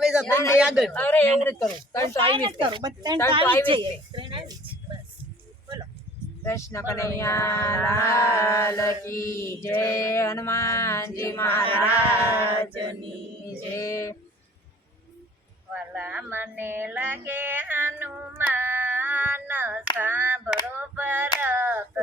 વઈ જાવ તને આગળ અરે એવું નથી કરું તને તો આવી જ કરું બસ તને તો આવી જ બસ બોલો કૃષ્ણ કનૈયા લાલ કી જય હનુમાનજી મહારાજની જય વાલા મને લાગે હનુમાન સાંભળો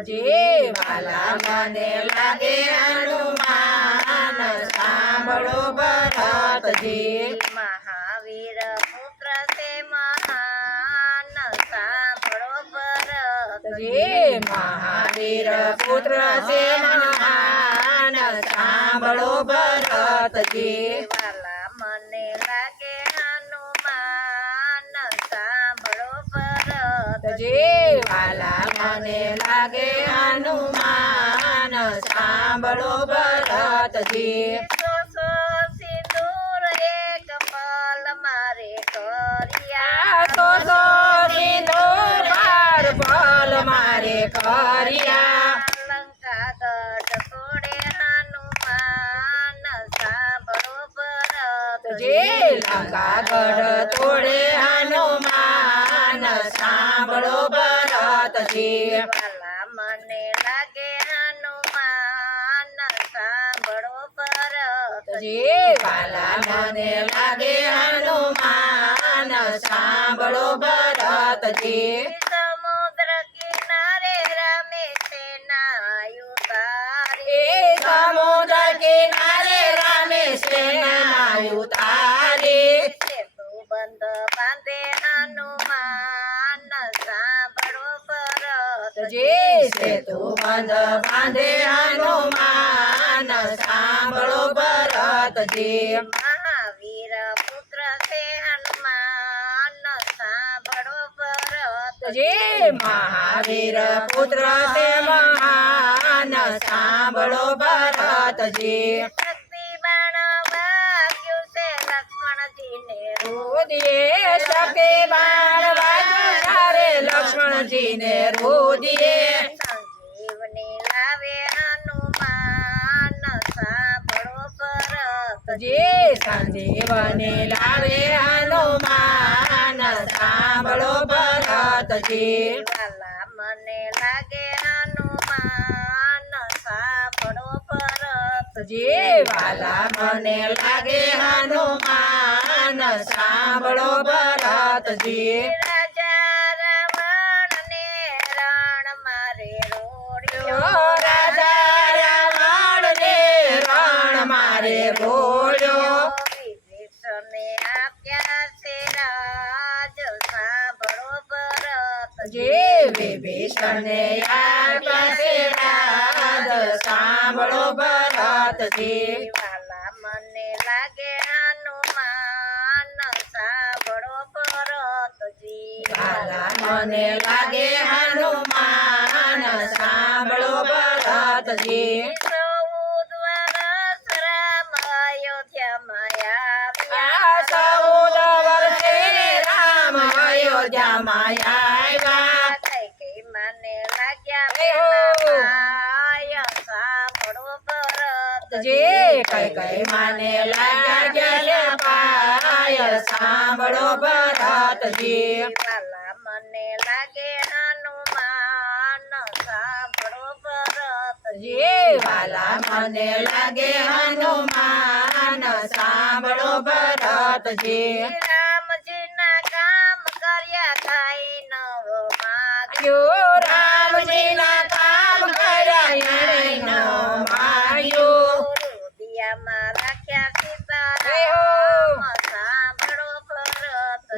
જે વાલા મને લાગે હનુમાન સાંભળો ભરતજી મહાવીર પુત્ર છે મહાન સાંભળો જે મહાવીર પુત્ર છે મહાન સાંભળો ભરતજી વાલા મને લાગે હનુમાન સાંભળો જે વાલા મને લાગે હનુમાન સાંભળો ભરતજી સોસો સિંદૂર એક પલ મારે કર્યા તો સિંદૂર બાર પલ મારે કર્યા લંકા ગઢ તોડે હનુમાન સાંભળો જે લંકાગઢ તોડે હનુમાન સાંભળો ભરતજી વાલા મને લાગે હનુમાન સાંભળો જે વાલા મને લાગે હનુમાન સાંભળો ભરતજી સમુદ્ર કિનારે રમે છે નાયું તારે સમુદ્ર કિનારે રામે સેનાયું તારે સેતુ બંધ બાંધે હનુમાન સાંભળો જે સેતુ બંધ બાંધે હનુમાન સાંભળો ભરતજી મહાવીર પુત્ર છે હનુમાન સાંભળો જે મહાવીર પુત્ર છે મહાન સાંભળો ભરતજી શક્તિ બાણ વાગ્યું છે લક્ષ્મણજીને રોદીએ શક્તિ બાણ વાગ્યું તારે લક્ષ્મણજીને રોદીએ સંજીવની લાવે હનુમાન સાંભળો જે સંજીવની લાવે હનુમાન સાંભળો ભરતજી વાલા મને લાગે હનુમાન સાંભળો જે વાલા મને લાગે હનુમાન સાંભળો ભરતજી રાજા રાવણને રણ મારે રોડ્યો રાજા રાવણ ને રણ મારે રોડ્યો વિભીષણને આપ્યા છે રાજ સાંભળો જે વિભીષણને આપ્યા છે રાજ સાંભળો ભરતજી વાલા મને લાગે હનુમાન સાંભળો ભરતજી વાલા મને લાગે હનુમાન સાંભળો ભરતજી 14 વર્ષ રામ અયોધ્યામાં આવ્યા 14 વર્ષે રામ અયોધ્યામાં આવ્યા કઈ મને લાગ્યા એહો. પેલા સાંભળો જે કઈ કઈ માને લાગ્યા પાય સાંભળો ભરતજી વાલા મને લાગે હનુમાન સાંભળો જે વાલા મને લાગે હનુમાન સાંભળો ભરતજી રામજીના કામ કર્યા થાય નવ યો રામજીના કામ કર્યા એણે ન માર્યો રુદિયામાં રાખ્યા એહો. સીતારામ સાંભળો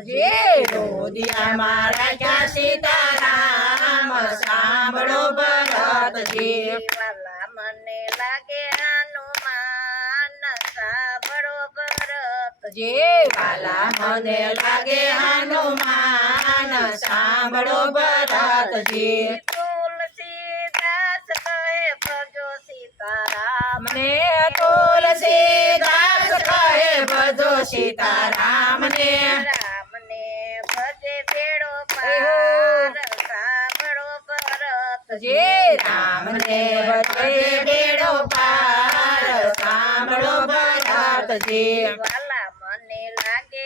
જે રોદિયામાં રાખ્યા સીતારામ સાંભળો ભરતજી વાલા મને લાગે હનુમાન સાંભળો જે વાલા મને લાગે હનુમાન સાંભળો ભરતજી તુલસીદાસ કહે ભજો સીતારામ મને તુલસીદાસ કહે ભજો સીતારામને રામને ભજે ભેડો એહો. પાર સાંભળો જે રામને ભજે બેડો પાર સાંભળો ભરતજી વાલા મને લાગે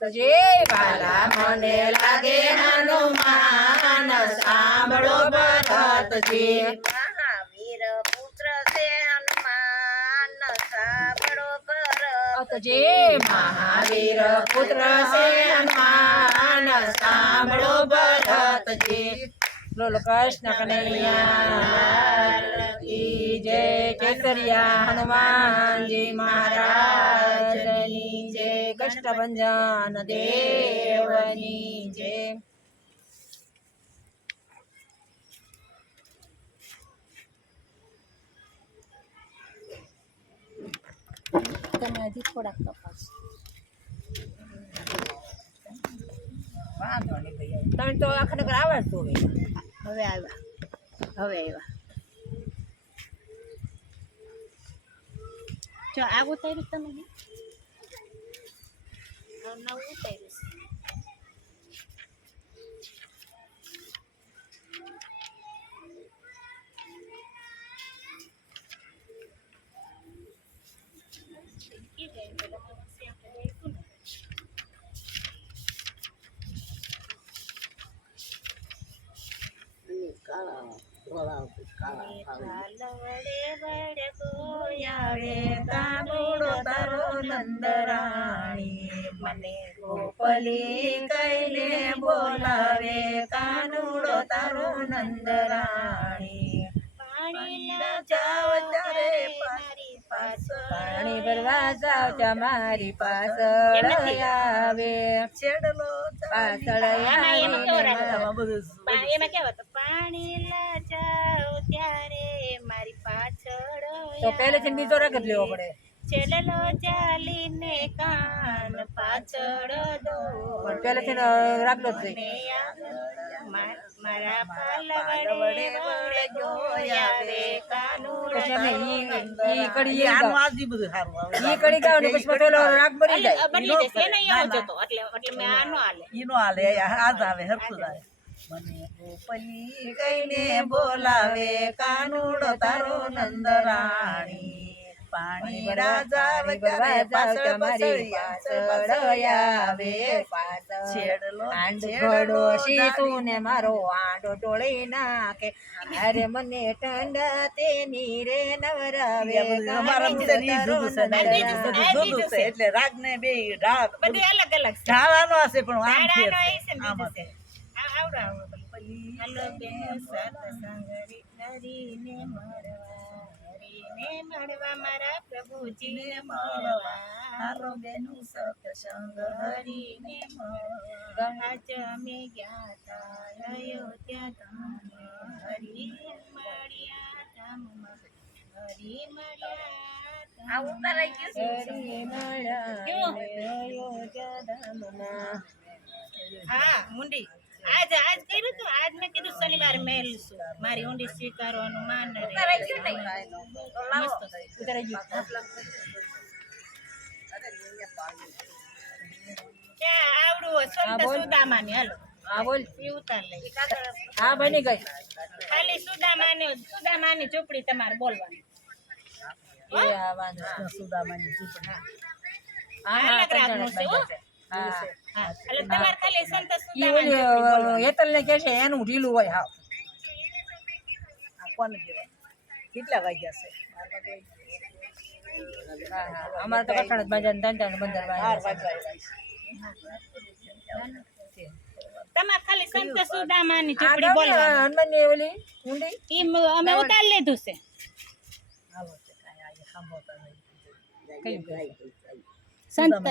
જે વાલા મને લાગે હનુમાન સાંભળો ભરતજી મહાવીર પુત્ર છે હનુમાન સાંભળો ભરત જે મહાવીર પુત્ર છે હનુમાન સાંભળો ભરતજી બોલો કૃષ્ણ કનૈયા કી જય કેસરિયા હનુમાનજી મહારાજની જય કષ્ટભંજન દેવની જય તમે હજી થોડાક કપાસ વાંધો નહીં ભાઈ તમે તો આખા નગર આવડતું હવે હોય આવ્યા જો આ ઉતાર્યું તમે નવું ઉતાર્યું છે આવે તાંબુડો તારો નંદરાણી મને ગોપલી કઈને બોલાવે કાનુડો તારો નંદરાણી પાણી જાવ ત્યારે પાણી ભરવા જાવ તમારી પાછળ આવે છેડલો પાછળ એમાં કેવું હતું પાણી લાજાવ ત્યારે મારી પાછળ તો પહેલેથી બીજો રાગ જ લેવો પડે છેડલો ચાલીને કાન પાછળ દો પણ પહેલેથી રાગલો જ જોઈએ મારા પાલવડે વળગ્યો આવે કાનુડો ઈ કડી ગાવ ને પછી પેલો રાગ બની જાય બદલી જશે એને એવો જ હતો એટલે મેં આનો આલે ઈનો આલે આજ આવે હરખું જ આવે મને ગોપલી કઈને બોલાવે કાનુડો તારો નંદરાણી પાણી રાજા વચારે પાછળ પાછળ આવે છેડલો ઘડો સીતું ને મારો આંડો ટોળી નાખે અરે મને ઠંડા તેની રે નવરાવે અમારા મુદ્દે જુદું છે એટલે રાગ ને બે રાગ બધી અલગ અલગ છે ઢાળાનો હશે પણ આમ ફેર ધારાનો છે. છે આમ બીજું હશે. છે આવડો હાલો બેન સત્સંગરી હરીને મળવા મારા પ્રભુજીને મળવા હાલો બેનું સત્સંગ હરીને મળવા આજ અમે ગયા તા અયોધ્યા ધામ હરી મળ્યા ધામમાં હરી મળ્યા આ ઉતારાઈ ગયું છે. હા મુંડી આજ કર્યું તું આજ મેં કીધું શનિવારે મેલશું મારી ઊંડી સ્વીકારવાનું માન રે ઉતારાઈ ગયું નહીં તો લાવો ઉતારી ગયું ક્યાં આવડું હોય સંત બોલ. સુદામાની હાલો હા બોલ એ ઉતાર લઈ હા બની ગઈ ખાલી સુદામાની ચોપડી તમારે બોલવાની એ આ વાંધો નહીં. સુદામાની ઝૂંપડી. હા હા અલગ રાખવું છે, હો. હા હા એટલે તમારે ખાલી સંત ઈ સુદામાની ચોપડી બોલવાની. ઓલી હેતલ ને કે છે એનું ઢીલું હોય હાવ આ કોને કહેવાય કેટલા વાગ્યા છે હા હા અમારે તો કઠણ જ બાજા ને ધંધા ને બંદર 12 વાગ્યા વાગ્યા તમારે ખાલી સંત સુદામાની આ ચોપડી ગામ બોલવાની હનુમાન ની ઓલી ઊંડી ઈ અમે ઉતાર લીધું છે હાલો છે કાંઈ આ સાંભળતા નહીં કઈ સંત